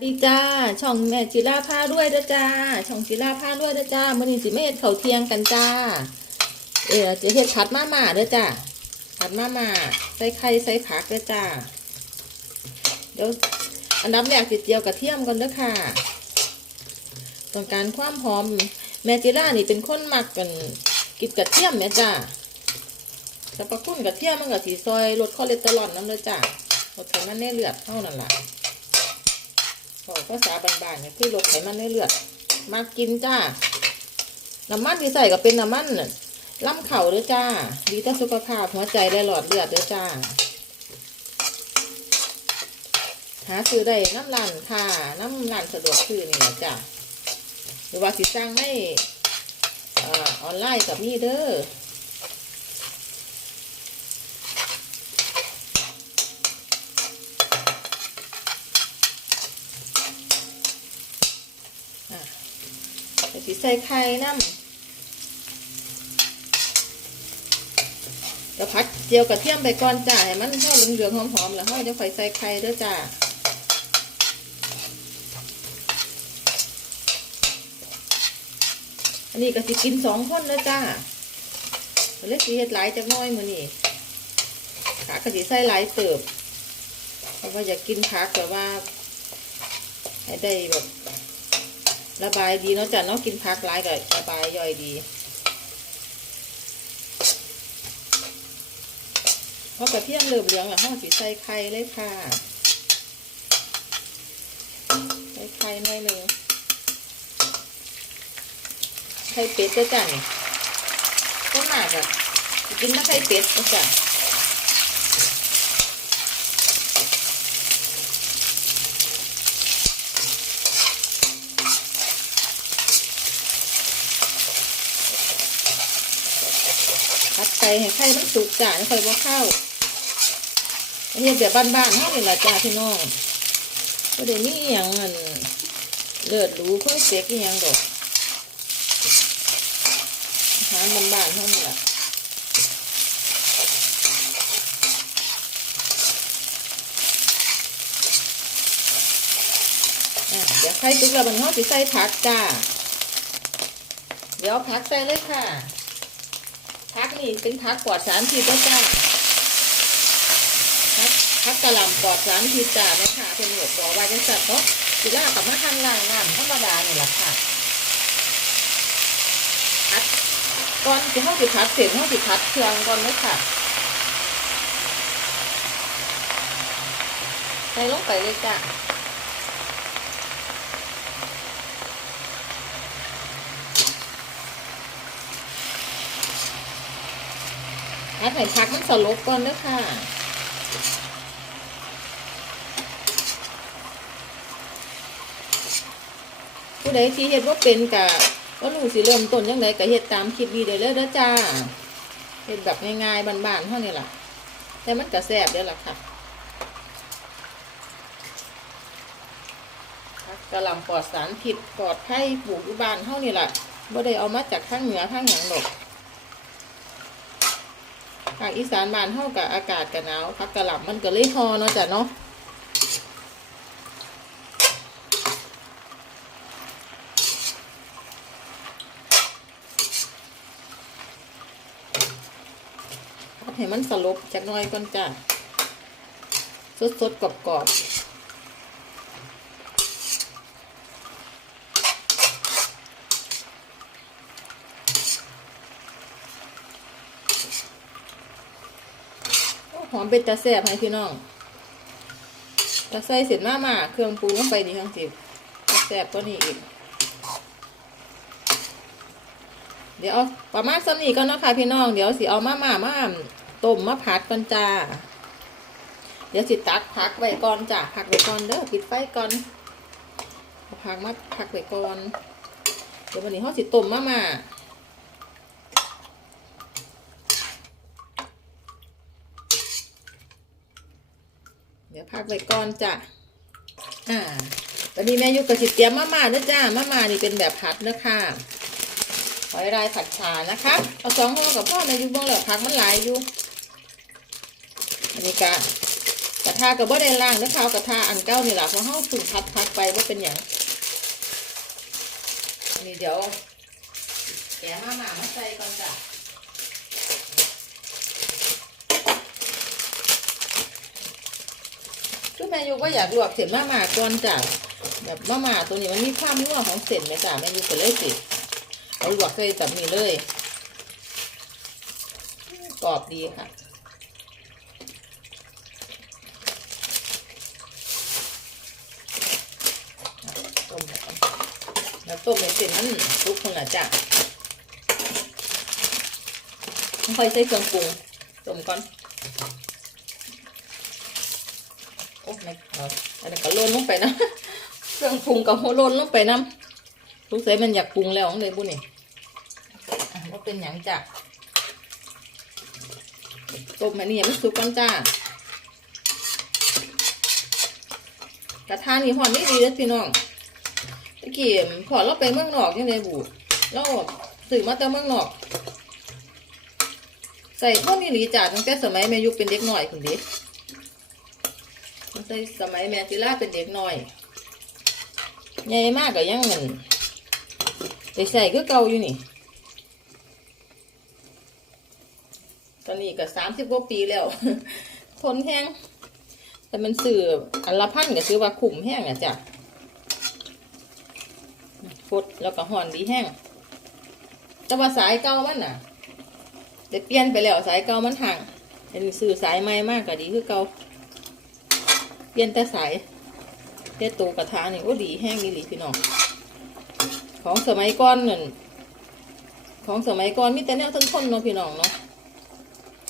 สวัสดีจ้า ช่องแม่จิราพาด้วยเด้อจ้า ช่องจิราพาด้วยเด้อจ้ามื้อนี้สิมาเฮ็ดเขาเทียงกันจ้า เออจะเฮ็ดผัดมาม่าเด้อจ้าผัดมาม่าใส่ไข่ใส่ผักด้อจ้า เดี๋ยวอันดับแรกสิเจียวกระเทียมก่อนเด้อค่ะต้องการความหอมแม่จิรานี่เป็นคนมักกันกินกระเทียมแม่จ้าสรรพคุณกระเทียมมันก็สิซอยลดคอเลสเตอรอลน้ำเด้อจ้าลดไขมันในเลือดเท่านั้นแหละ บอกภาษาบานๆเนี่ยคือลดไขมันในเลือดมากินจ้า น้ำมันที่ใส่ก็เป็นน้ำมันล่ำเข่าเด้อจ้า ดีต่อสุขภาพหัวใจและหลอดเลือดเด้อจ้า หาซื้อได้น้ำร้านค่ะ น้ำร้านสะดวกซื้อนี่แหละจ้า หรือว่าสิสั่งในเอ่อออนไลน์กับนี่เด้อ สิใส่ไข่น้ำเดี๋ยวพัดเจียวกระเทียมไปก่อนจ้าให้มันเข้าเหลืองๆหอมๆแล้วเราจะค่ใส่ไข่เด้อจ้าอันนี้ก็สิกินสองคนเด้อจ้าเลยสิเฮ็ดหลายจักหน้อยมือนี้ขาก็สิใส่หลายเติบเพราะว่าอยากกินผักแบบว่า ให้ได้แบบ ระบายดีเนาะจ้ะเนาะกินพักร้ายก็ระบายย่อยดีพอกระเทียมเริ่มเหลืองแล้วห้องสีใส่ไข่เลยค่ะใส่ไข่หน่อยหนึ่งไข่เป็ดจ้ะจ้ะนี่ก็มากแบบกินมาไข่เป็ดจ้ะจ้ะ ผัดไก่ให้ไข่มันสุกจ้าไม่ค่อยว่าข้าวอันนี้แบบบ้านๆเท่านี้แหละจ้าพี่น้องก็เดี๋ยวนี้อหย่างเงินเลือดรู้เพื่อเซ็กอหย่างดอกอาหารบ้านๆเท่านี้แหละอะเดี๋ยวไข่สุกแล้วมันเขาสิใส่ผักจ้า เดี๋ยวผักใส่เลยค่ะ พักนี่เป็นพักปลอดสารพิษด้วยจ้าพักพักกระหล่ำปลอดสารพิษจ้าแม่ค่ะเป็นหนวดบอกว่าจะสัตว์เนาะสิล่ากับมาทำล่างน้ำธรรมดาเนี่ยแหละค่ะพัดก่อนจะเข้าสิพัดเสร็จเข้าสิพัดเครื่องก่อนเลยค่ะใส่ลงไปเลยจ้า พัดให้พักมันสลบก่อนเลยค่ะผู้ใดที่เฮ็ดว่าเป็นกะว่ารู้สิเริ่มต้นยังไงกะเฮ็ดตามคลิปนี้ได้เลยเด้อจ้าเฮ็ดแบบง่ายๆบานๆเท่านี้ล่ะ แต่มันกะแซ่บเด้อล่ะค่ะกกะลำปลอดสารพิษปลอดภัยปลูกอยู่บ้านเท่านี้ล่ะบ่ได้เอามาจากข้างเหนือข้างหยังดอก ภาคอีสานบ้านเท่ากับอากาศกับหนาวพักกะหล่ำมันก็เลยฮอเนาะจ้ะเนาะเอาให้มันสลบจักน้อยก่อนจ้ะสดสดๆกรอบกรอบๆโอ้หอมเป็นตาแซ่บให้พี่น้องตาใส่เสร็จมามาเครื่องปรุงลงไปนี่ทั้งสิบแซ่บกว่านี้อีก เดี๋ยวเอาประมาณสักนี้ก่อนเนาะค่ะพี่น้อง เดี๋ยวสิเอามาม่ามาต้มมาผัดก่อนจ้า เดี๋ยวสิตักพักไว้ก่อนจ้าพักไว้ก่อนเด้อปิดไฟก่อนเอาพักมาพักไว้ก่อน เดี๋ยววันนี้เขาสิต้มมาม่า เดี๋ยวพักไว้ก่อนจ้ะ อ่า ตอนนี้แม่ยุกกระสิเตรียมมาม่าเด้อจ้ามาม่านี่เป็นแบบผัดเด้อค่ะหอยลายผัดชานะคะ เอาสองห่อกับพ่อในยุบบ้องเหลือพักมันหลายอยู่ อันนี้ก็กระทะกับบ่ได้ล่างนะคะกระทะอันเก้านี่แหละเพราะห้องฝึกพัดพัดไปว่าเป็นอย่างนี่เดี๋ยวแกะมาหมามาใส่ก่อนจ้ะคือแม่ ยุว่าอยากลวกเสร็จมาหมาก่อนจ้ะแบบมาหมาตัวนี้มันมีความนัวของเส้นไหมจ้ะแม่ยุก็เลยสิเอาลวกใส่แบบนี้เลยกรอบดีค่ะต้มแล้วต้มในเส้นมันลุกคนละจ้ะไม่ค่อยใส่เครื่องปรุงต้มก่อน โอ้ไม่เอาอันนี้ก็โรยลงไปนะเครื่องปรุงกับโรยลงไปน้ำทุกใส่มันอยากปรุงแล้วของเลยบุนี่อะว่าเป็นอย่างจ้ะต้มอันนี้ให้มันสุกก่อนจ้ากระทะนี่หอนี่ดีเลยพี่น้องตะกี้พอเราไปเมืองนอกยังไงบูเราสื่อมาแต่เมืองนอก ใส่ข้าวนี่หลีจ่าตั้งแต่สมัยแม่ยุคเป็นเด็กหน่อยคุณดิ ตั้งแต่สมัยแม่จิล่าเป็นเด็กหน่อยใหญ่มากก็ยังเหมือนไปใส่ก็เก่าอยู่นี่ ตอนนี้ก็สามสิบกว่าปีแล้วทนแห้งแต่มันสื่ออันละพันก็ซื้อว่าขุ่มแห้งอะจ้ะฟดแล้วก็ห่อนดีแห้ง แต่ว่าสายเก่ามันน่ะได้เปลี่ยนไปแล้วสายเก่ามันห่างเป็นสื่อสายใหม่มากก็ดีคือเก่า เปลี่ยนแต่สายเปลี่ยนตัวกระทะนี่โอ้ดีแห้งดีหลีพี่น้องของสมัยก่อนนั่นของสมัยก่อนมีแต่แนวทนเนาะพี่น้องเนาะ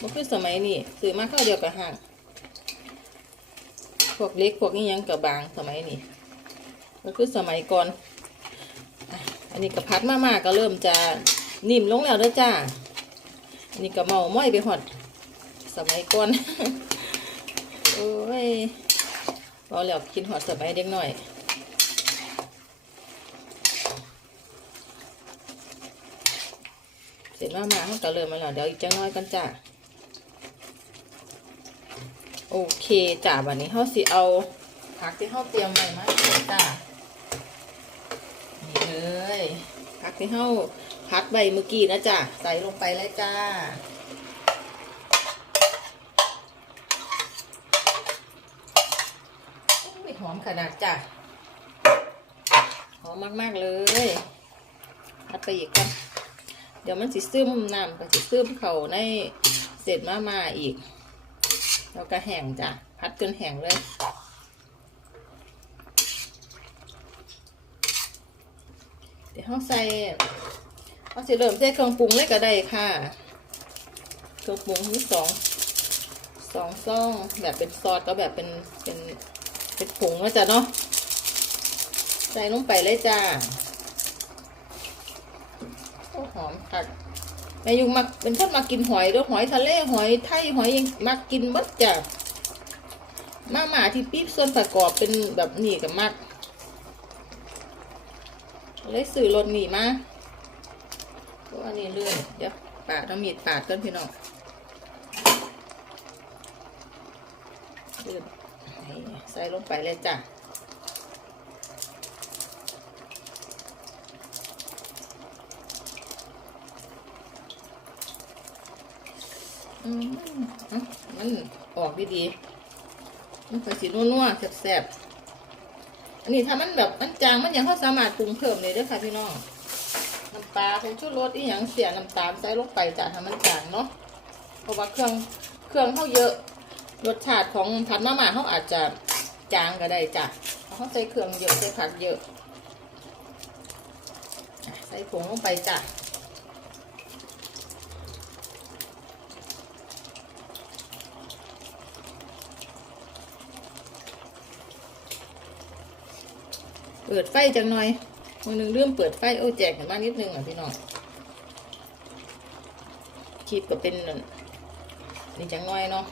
มันคือสมัยนี้ซื้อมาเข้าวเดียวกับห่างพวกเล็กพวกนี้ยังกับบางสมัยนี้มันคือสมัยก่อน อันนี้กระพัดมากๆก็เริ่มจะนิ่มลงแล้วเด้อจ้าอันนี้ก็เมาม้อยไปหอดสมัยก่อน โอ้ย พอแล้วกินหอดสมัยเด็กหน่อยเสร็จมามาเขาก็เริ่มมาแล้วเดี๋ยวอีกจังน้อยกันจ้าโอเคจ้าวันนี้เขาสิเอาผักที่เขาเตรียมไว้มาจ้านี่เลยผักที่เฮาพักใบเมื่อกี้นะจ๊ะใส่ลงไปเลยจ้าอุ๊ย หอมขนาดจ้ะหอมมาก ๆ เลยพัดไปอีกกันเดี๋ยวมันสิซึมน้ำก็สิซึมเข่าในเศษมามาอีก แล้วก็แห้งจ้ะ พัดจนแห้งเลยเดี๋ยวเขาใส่เขาสิเริ่มใส่เครื่องปรุงเลยก็ได้ค่ะ เครื่องปรุงมีสองสองซองแบบเป็นซอสก็แบบเป็นเป็น เป็นผงแล้วจ้ะเนาะใส่ลงไปเลยจ้าโอ้หอมค่ะแม่ยุงมักเป็นคนมากินหอยด้วยหอยทะเลหอยไทยหอยยังมักกินมัดจ้ะมาหมาที่ปี๊บส่วนประกอบเป็นแบบหนีกับมักเลยสื่อรถหนีมาเพราะว่านี่เลื่อนเดี๋ยวปาดน้ำมีดปาดกินพี่น้องเลื่อนนี่ใส่ลงไปเลยจ้ะอืมอะมันออกดีๆมันค่สีนัวๆแซ่บๆอันนี้ถ้ามันแบบมันจางมันยังเขาสามารถปรุงเพิ่มเลยด้วยค่ะพี่น้องน้ำปลาผงชูรสอีหยังเสียน้ำตาลใส่ลงไปจ้ะถ้ามันจางเนาะเพราะว่าเครื่องเครื่องเขาเยอะรสชาติของผัดมาม่าเขาอาจจะ จางก็ได้จ้ะเขาใส่เครื่องเยอะใส่ผักเยอะ ใส่ผงลงไปจ้ะเปิดไฟจังหน่อยมือหนึ่งเริ่มเปิดไฟโอ้แจกหนมานิดนึงอะพี่น้องคลิปก็เป็นนี่จังหน่อยเนาะ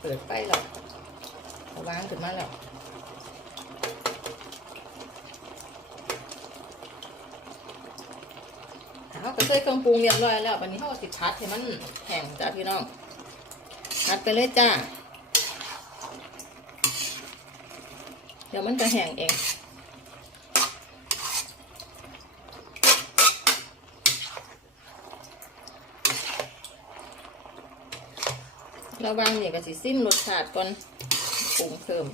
เปิดไฟแล้ว อาวางขึ้นมาแล้วเขาก็ใส่เครื่องปรุงเรียบร้อยแล้ววันนี้เขาก็สิพัดให้มันแห้งจ้าพี่น้องพัดไปเลยจ้า เดี๋ยวมันจะแห้งเองระวังเนี่ยก็สิซิมรสชาติก่อน ปรุงเพิ่ม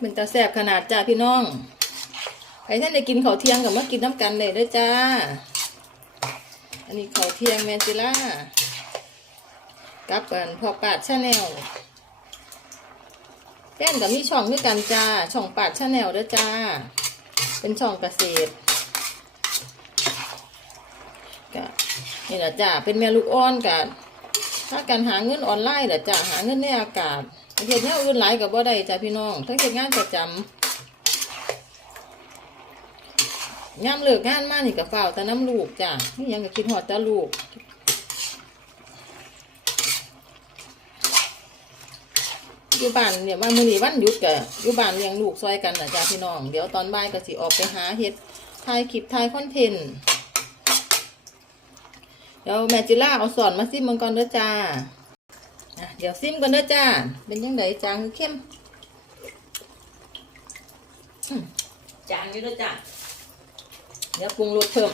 เป็นตาแซ่บขนาดจ้าพี่น้องใครท่านได้กินข้าวเที่ยงกับมากินน้ำกันเลยด้อจ้า อันนี้ข้าวเที่ยงแมนจิล่ากับเปินพอปาดชาแนลแป้นกับมีช่องด้วยกันจ้า ช่องปาดชาแนลด้อจ้า เป็นช่องเกษตร ก็นี่แหละจ้าเป็นแม่ลูกอ่อนกันถ้าการหาเงินออนไลน์แหละจ้าหาเงินในอากาศเฮ็ดแนวอื่นหลายกับบ่ได้จ้าพี่น้องถ้าเฮ็ดงานประจำย่ำเลิกงานมากนี่ก็เฝ้าแต่น้ำลูกจ้านี่ยังก็คิดหอดแต่ลูกอยู่บ้านเนี่ยว่ามื้อนี้วันหยุดก็อยู่บ้านเลี้ยงลูกซอยกันนะจ้าพี่น้อง เดี๋ยวตอนบ่ายก็สิออกไปหาเฮ็ดถ่ายคลิปถ่ายคอนเทนต์ เดี๋ยวแม่จิล่าเอาสอนมาซิมมันก่อนเด้อจ้าอะเดี๋ยวซิมก่อนเด้อจ้า เป็นยังไงจางหรือเข้มอืมจางอยู่เด้อจ้า เดี๋ยวปรุงรสเพิ่ม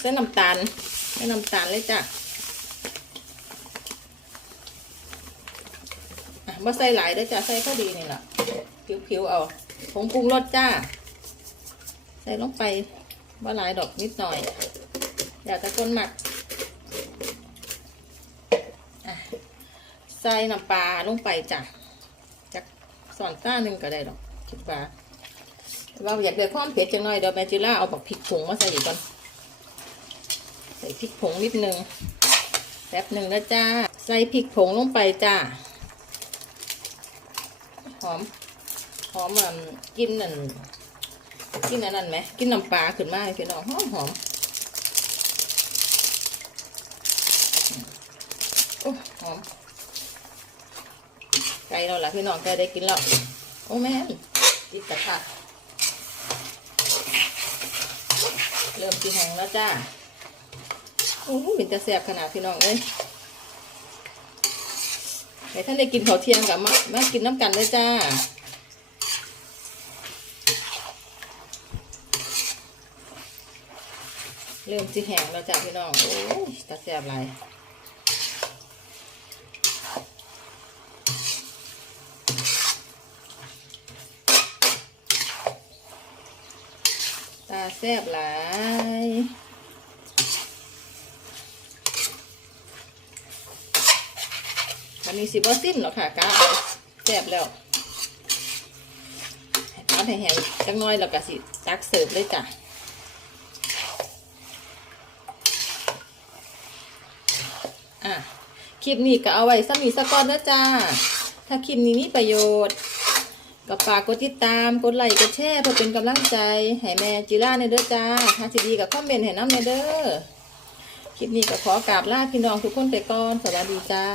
ใส่น้ำตาลใส่น้ำตาลเลยจ้าอะบ่ใส่หลายเด้อจ้าใส่พอดีนี่แหละผิวๆเอาผงปรุงรสจ้าใส่ลงไปว่าหลายดอกนิดหน่อย อยากจะคนหมักใส่น้ำปลาลงไปจ้ะจากสอนต้าหนึ่งก็ได้ดอกคิดว่าแต่ว่าอยากได้ความเผ็ดจังหน่อยเดี๋ยวแมจิล่าเอาบักพริกผงมาใส่อีกก่อนใส่พริกผงนิดนึงแป๊บหนึ่งนะจ้า ใส่พริกผงลงไปจ้า หอม หอมมันกินนั่น กินอันนั้นไหมกินน้ำปลาขึ้นมาพี่น้องหอมหอมโอ้หอมไก่เราล่ะพี่น้องไก่ได้กินแล้วโอ้แม่นติดกระทะเริ่มสีแห้งแล้วจ้าโอ้หเป็นจะแสบขนาดพี่น้องเอ้ยใครท่านได้กินข้าวเที่ยงกับมามากินน้ำกันเลยจ้า เริ่มสิแห้งแล้วจ้ะพี่น้อง โอ้ยตาแซ่บหลยตาแซ่บหลายอันนี้สิบ่สิ้นหรอกค่ะกะแซ่บแล้วเอาให้แห้งจังน้อยแล้วก็สิตักเสิร์ฟเลยจ้ะ ค ลิปนี้ก็เอาไว้สมีสกอนนะจ้า ถ้าคลิปนี้มีประโยชน์ก็ฝากกดติดตาม กดไลค์กดแชร์เพื่อเป็นกำลังใจ ให้แม่จิร่าในเด้อจ้าถ้าสิดีกับคอมเมนต์ให้น้ำในเด้อคลิปนี้ก็ขอกราบลาพี่น้องทุกคนไปก่อน สวัสดีจ้า